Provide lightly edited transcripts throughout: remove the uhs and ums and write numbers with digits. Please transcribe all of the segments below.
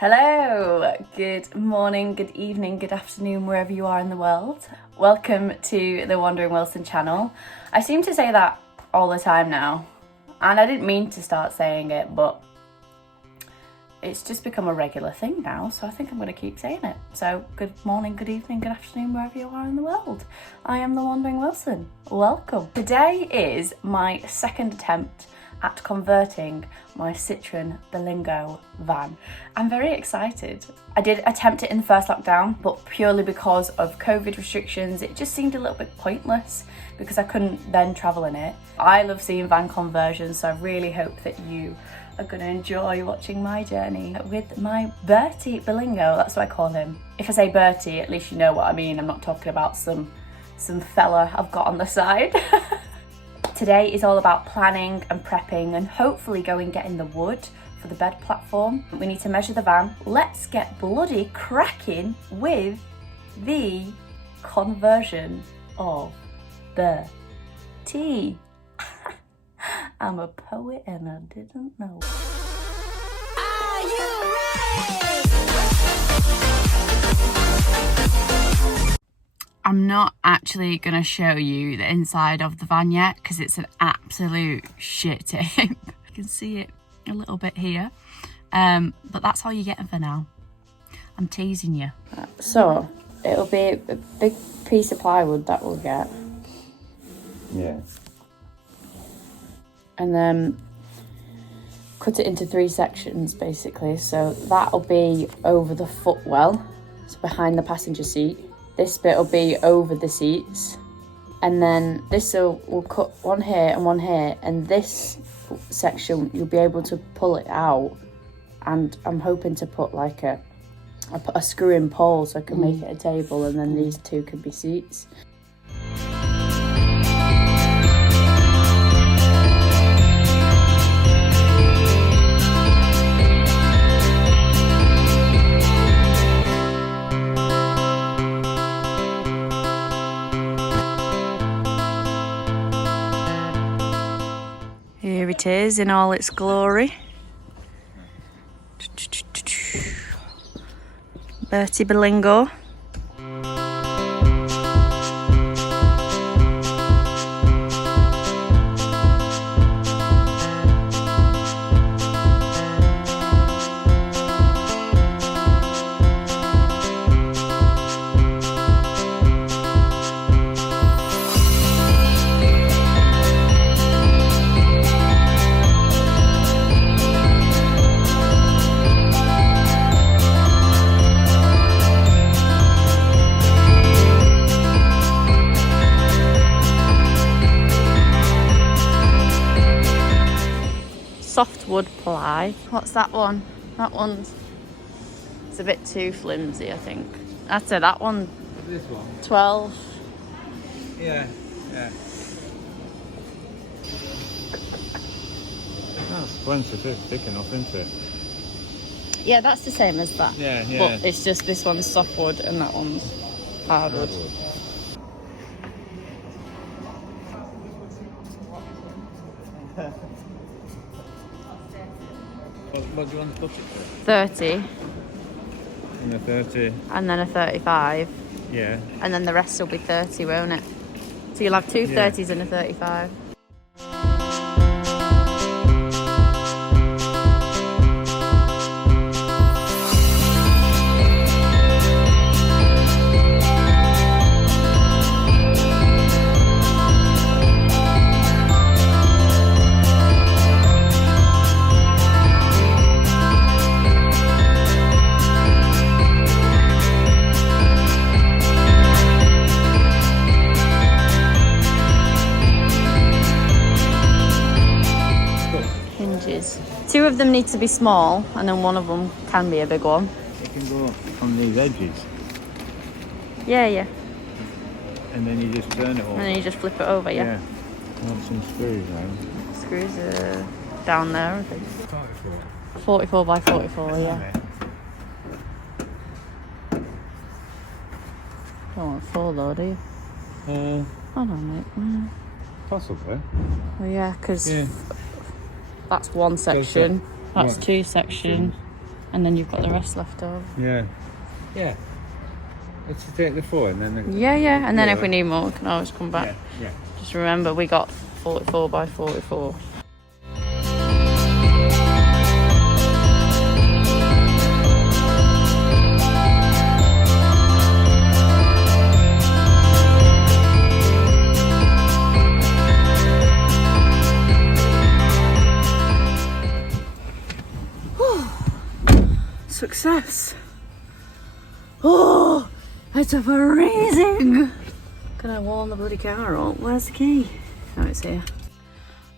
Hello, good morning, good evening, good afternoon, wherever you are in the world. Welcome to the Wandering Wilson channel. I seem to say that all the time now, and I didn't mean to start saying it, but it's just become a regular thing now, so I think I'm going to keep saying it. So, good morning, good evening, good afternoon, wherever you are in the world. I am the Wandering Wilson. Welcome. Today is my second attempt at converting my Citroen Berlingo van. I'm very excited. I did attempt it in the first lockdown, but purely because of COVID restrictions, it just seemed a little bit pointless because I couldn't then travel in it. I love seeing van conversions, so I really hope that you are going to enjoy watching my journey with my Bertie Berlingo. That's what I call him. If I say Bertie, at least you know what I mean. I'm not talking about some fella I've got on the side. Today is all about planning and prepping and hopefully getting the wood for the bed platform. We need to measure the van. Let's get bloody cracking with the conversion of BERTIE. I'm a poet and I didn't know. Are you ready? I'm not actually going to show you the inside of the van yet because it's an absolute shit heap. You can see it a little bit here, but that's all you're getting for now. I'm teasing you. So it'll be a big piece of plywood that we'll get. Yeah. And then cut it into 3 sections basically. So that'll be over the footwell, so behind the passenger seat. This bit will be over the seats, and then we'll cut one here and one here, and this section you'll be able to pull it out, and I'm hoping to put like a screw-in pole so I can make it a table, and then these two can be seats. Here it is in all its glory. Bertie Berlingo. Softwood ply. What's that one? That one's... it's a bit too flimsy, I think. I'd say that one... This one? 12. Yeah. That's plenty thick enough, isn't it? Yeah, that's the same as that. Yeah. But it's just this one's softwood and that one's hardwood. What do you want to put it for? 30. And a 30. And then a 35. Yeah. And then the rest will be 30, won't it? So you'll have two 30s and a 35. Two of them need to be small, and then one of them can be a big one. It can go on these edges. Yeah. And then you just turn it over. And then you just flip it over, yeah. I want some screws now. Screws are down there, I think. 44 by 44, yeah. Don't want 4 though, do you? I don't know. Possibly. Oh yeah, because that's one section, that's 2 sections, And then you've got the rest left over. Yeah. Yeah. Let's just take the 4 and then... Yeah. And then if we need more, we can always come back. Yeah. Just remember, we got 44 by 44. Success. Oh, it's freezing. Can I warm the bloody car up? Where's the key? Oh, it's here.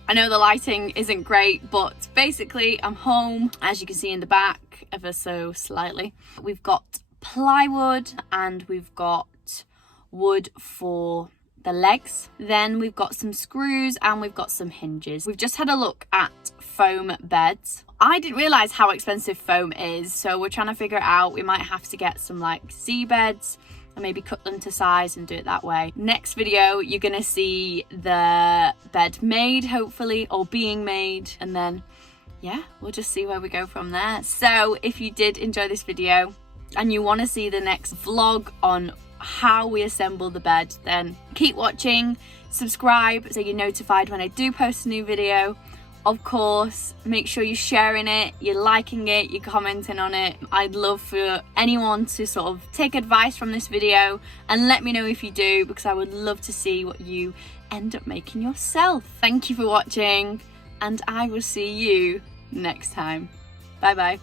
I know the lighting isn't great, but basically I'm home, as you can see in the back, ever so slightly. We've got plywood and we've got wood for the legs. Then we've got some screws and we've got some hinges. We've just had a look at foam beds. I didn't realise how expensive foam is, so we're trying to figure it out. We might have to get some like C beds and maybe cut them to size and do it that way. Next video, you're gonna see the bed made, hopefully, or being made, and then yeah, we'll just see where we go from there. So if you did enjoy this video and you want to see the next vlog on how we assemble the bed, then keep watching, subscribe so you're notified when I do post a new video. Of course, make sure you're sharing it, you're liking it, you're commenting on it. I'd love for anyone to sort of take advice from this video and let me know if you do, because I would love to see what you end up making yourself. Thank you for watching, and I will see you next time. Bye bye.